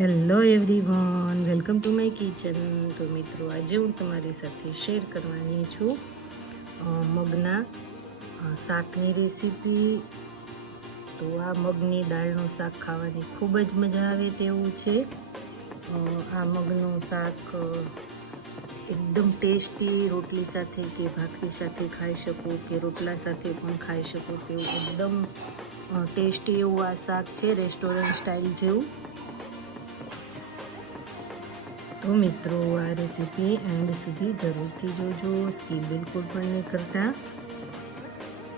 Hello everyone, welcome to my kitchen. તો મિત્રો, આજે હું તમારી સાથે શેર કરવાની છું મગના શાકની રેસીપી। તો આ મગની દાળનું શાક ખાવાની ખૂબ જ મજા આવે તેવું છે। આ મગનું શાક એકદમ ટેસ્ટી, રોટલી સાથે કે ભાખરી સાથે ખાઈ શકો કે રોટલા સાથે પણ ખાઈ શકો તેવું એકદમ ટેસ્ટી એવું આ શાક છે, રેસ્ટોરન્ટ સ્ટાઇલ જેવું। તો મિત્રો, આ રેસીપી એન્ડ સુધી જરૂરથી જોજો, સ્કીપ બિલકુલ પણ નહીં કરતા।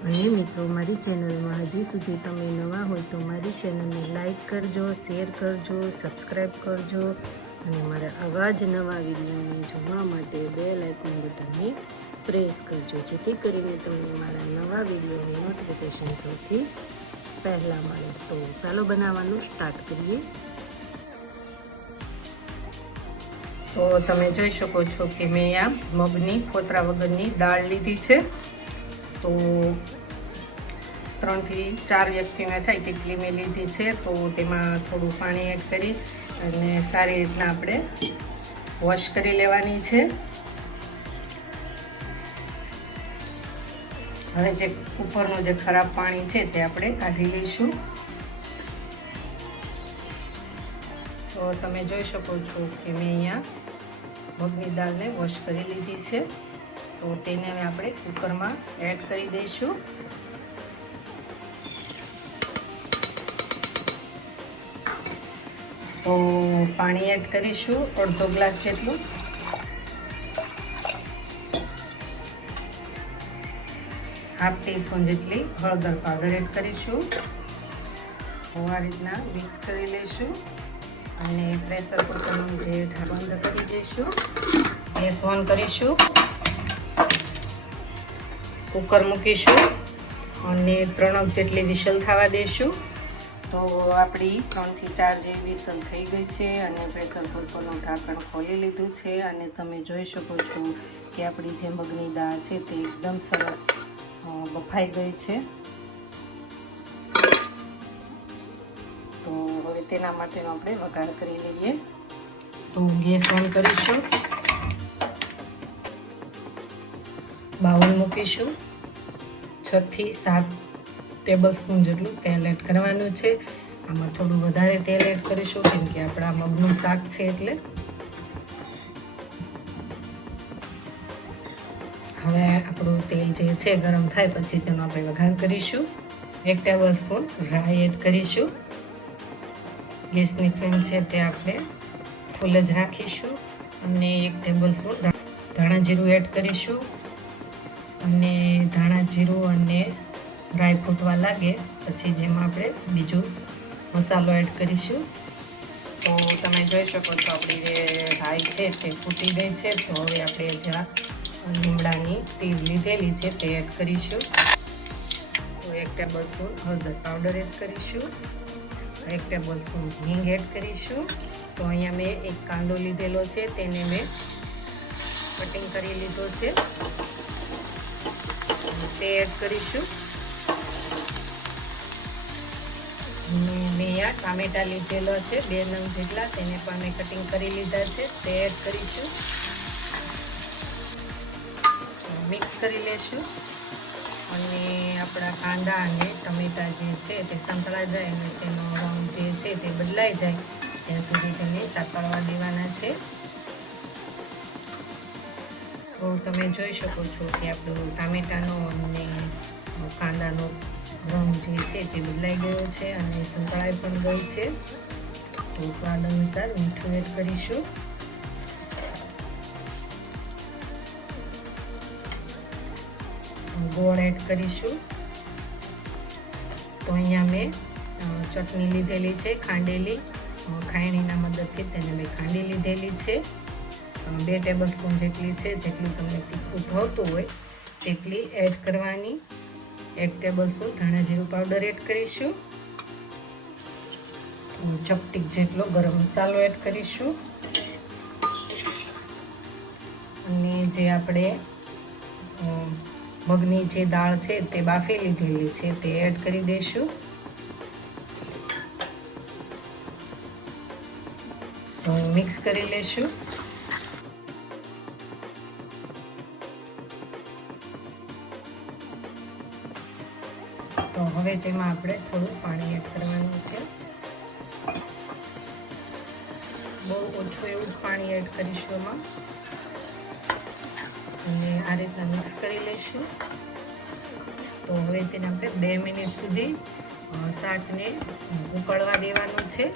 અને મિત્રો, મારી ચેનલમાં હજી સુધી તમે નવા હોય તો મારી ચેનલને લાઈક કરજો, શેર કરજો, સબસ્ક્રાઈબ કરજો અને મારા આવા જ નવા વિડીયોને જોવા માટે બેલ આઇકન બટનને પ્રેસ કરજો, જેથી કરીને તમને મારા નવા વિડીયોની નોટિફિકેશન સૌથી પહેલાં મળે। તો ચાલો બનાવવાનું સ્ટાર્ટ કરીએ। તો તમે જોઈ શકો છો કે મેં આ મગની ફોતરા વગરની દાળ લીધી છે। તો 3 થી 4 વ્યક્તિને થાય તેટલી મેં લીધી છે। તો તેમાં થોડું પાણી એડ કરી અને સારી રીતના આપણે વોશ કરી લેવાની છે। હવે જે ઉપરનું જે ખરાબ પાણી છે તે આપણે કાઢી લઈશું। તો તમે જોઈ શકો છો કે મેં અહીંયા મગની દાળને વોશ કરી લીધી છે। તો તેને હવે આપણે કુકરમાં એડ કરી દઈશું। તો પાણી એડ કરીશું અડધો ગ્લાસ જેટલું। હાફ ટીસ્પૂન જેટલી હળદર પાવડર એડ કરીશું। તો આ રીતના મિક્સ કરી લઈશું અને પ્રેશર કુકરનું જે ઢાંકણ બંધ કરી દઈશું। ગેસ ઓન કરીશું, કુકર મૂકીશું અને 3 જેટલી વિસલ થવા દઈશું। તો આપણી 3 થી 4 જેવી વિસલ થઈ ગઈ છે અને પ્રેશર કુકરનું ઢાંકણ ખોલી લીધું છે અને તમે જોઈ શકો છો કે આપણી જે મગની દાળ છે તે એકદમ સરસ બફાઈ ગઈ છે। તો હવે તેના માટેનો આપણે વઘાર કરી લઈએ। તો ગેસ ઓન કરીશું, બાઉલ મૂકીશું, 6 થી 7 ટેબલસ્પૂન જેટલું તેલ એડ કરવાનું છે। આમાં થોડું વધારે તેલ એડ કરીશું કેમ કે આપણા મગનું શાક છે એટલે। હવે આપણું તેલ જે છે ગરમ થાય પછી તેનો આપણે વઘાર કરીશું। 1 ટેબલસ્પૂન રાઈ એડ કરીશું। ગેસની ફ્લેમ છે તે આપણે ફૂલ જ રાખીશું અને 1 ટેબલસ્પૂન ધાણા જીરું એડ કરીશું અને ધાણા જીરું અને રાઈ ફૂટવા લાગે પછી જેમાં આપણે બીજો મસાલો એડ કરીશું। તો તમે જોઈ શકો છો આપણી જે રાઈ છે તે ફૂટી ગઈ છે। તો હવે આપણે જ્યાં લીમડાની ટીલ લીધેલી છે તે એડ કરીશું। તો 1 ટેબલસ્પૂન હળદર પાવડર એડ કરીશું, 1 ટેબલસ્પૂન હિંગ એડ કરીશું। તો અહીંયા મેં 1 કાંદો લીધેલો છે તેને મેં કટિંગ કરી લીધો છે તે એડ કરીશું। મેં અહીંયા ટામેટા લીધેલો છે 2 નંગ જેટલા, તેને પણ મેં કટિંગ કરી લીધા છે તે એડ કરીશું। મિક્સ કરી લેશું અને આપણા કાંદા અને ટમેટા જે છે તે સંતળાઈ જાય અને તેનો રંગ જે છે તે બદલાઈ જાય ત્યાં સુધી તેને સાતળવા દેવાના છે। તો તમે જોઈ શકો છો કે આપણું ટામેટાનો અને કાંદાનો રંગ જે છે તે બદલાઈ ગયો છે અને સંતળાઈ પણ ગઈ છે। તો સ્વાદ અનુસાર મીઠું એડ કરીશું, ગોળ એડ કરીશું। તો અહીંયા મેં ચટણી લીધેલી છે ખાંડેલી, ખાયણીના મદદથી તેને મેં ખાંડી લીધેલી છે। 2 ટેબલસ્પૂન જેટલી છે, જેટલું તમને તીખું ભાવતું હોય તેટલી એડ કરવાની। 1 ટેબલસ્પૂન ધાણા જીરું પાવડર એડ કરીશું, ચપટીક જેટલો ગરમ મસાલો એડ કરીશું અને જે આપણે મગની જે દાળ છે તે બાફી લીધેલી છે તે એડ કરી દઈશું। તો મિક્સ કરી લેશું. તો હવે તેમાં આપણે થોડું પાણી એડ કરવાનું છે. બહુ ઓછું એવું પાણી એડ કરીશું એમાં અને આ રીતના મિક્સ કરી લઈશું. તો હવે તેને આપણે 2 મિનિટ સુધી શાકને ઉકળવા દેવાનું છે.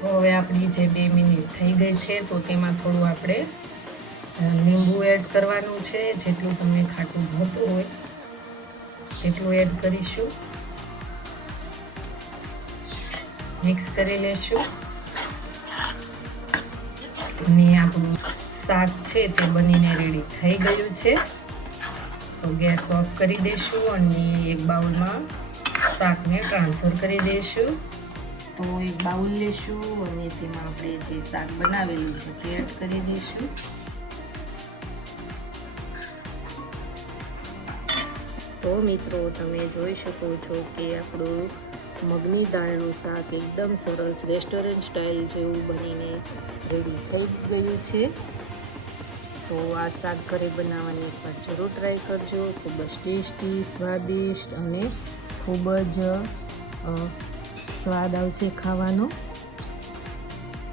તો હવે આપણી જે 2 મિનિટ થઈ ગઈ છે તો તેમાં થોડું આપણે લીંબુ એડ કરવાનું છે. જેટલું તમને ખાટું ભાવતું હોય તેટલું એડ કરીશું. મિક્સ કરી લેશું અને આપણું શાક છે તે બનીને રેડી થઈ ગયું છે. તો ગેસ ઓફ કરી દઈશું અને એક બાઉલમાં શાકને ટ્રાન્સફર કરી દઈશું. તો એક બાઉલ લેશું અને તેમાં આપણે જે શાક બનાવેલું છે તે એડ કરી દઈશું. તો મિત્રો તમે જોઈ શકો છો કે આપણું મગની દાળનું શાક એકદમ સરસ રેસ્ટોરન્ટ સ્ટાઇલ જેવું બનીને રેડી થઈ ગયું છે. તો આ શાક ઘરે બનાવવાની એકવાર જરૂર ટ્રાય કરજો. ખૂબ જ ટેસ્ટી, સ્વાદિષ્ટ અને ખૂબ જ સ્વાદ આવશે ખાવાનો.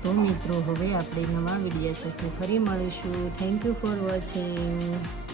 તો મિત્રો હવે આપણે નવા વિડીયો સાથે ફરી મળીશું. Thank you for watching.